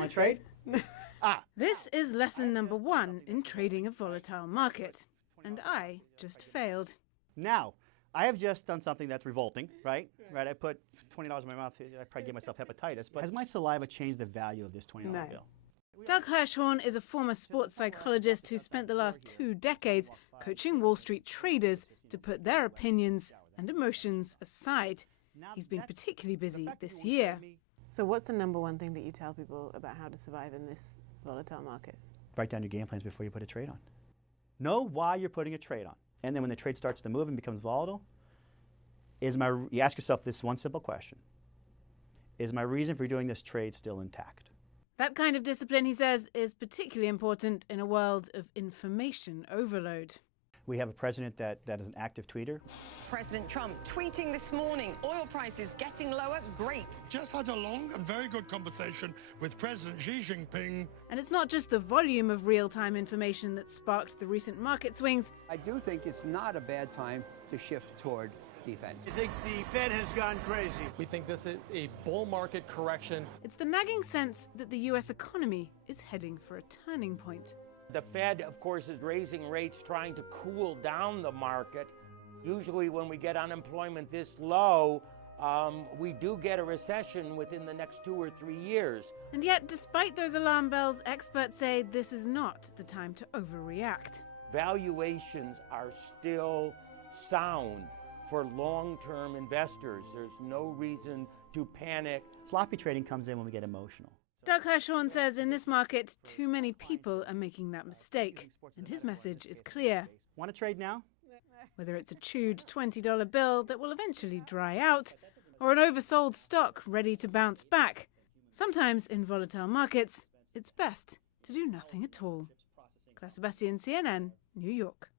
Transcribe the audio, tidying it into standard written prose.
Want to trade? This is lesson number 1 in trading a volatile market. And I just failed. Now, I have just done something that's revolting, right? Right. I put $20 in my mouth. I probably gave myself hepatitis. But has my saliva changed the value of this $20 bill? Doug Hirschhorn is a former sports psychologist who spent the last 2 decades coaching Wall Street traders to put their opinions and emotions aside. He's been particularly busy this year. So what's the number one thing that you tell people about how to survive in this volatile market? Write down your game plans before you put a trade on. Know why you're putting a trade on. And then when the trade starts to move and becomes volatile, you ask yourself this one simple question. Is my reason for doing this trade still intact? That kind of discipline, he says, is particularly important in a world of information overload. We have a president that is an active tweeter. President Trump tweeting this morning, oil prices getting lower, great. Just had a long and very good conversation with President Xi Jinping. And it's not just the volume of real-time information that sparked the recent market swings. I do think it's not a bad time to shift toward defense. I think the Fed has gone crazy. We think this is a bull market correction. It's the nagging sense that the US economy is heading for a turning point. The Fed, of course, is raising rates, trying to cool down the market. Usually when we get unemployment this low, we do get a recession within the next 2 or 3 years. And yet, despite those alarm bells, experts say this is not the time to overreact. Valuations are still sound for long-term investors. There's no reason to panic. Sloppy trading comes in when we get emotional. Doug Hirschhorn says in this market, too many people are making that mistake. And his message is clear. Want to trade now? Whether it's a chewed $20 bill that will eventually dry out, or an oversold stock ready to bounce back, sometimes in volatile markets, it's best to do nothing at all. Clare Sebastian, CNN, New York.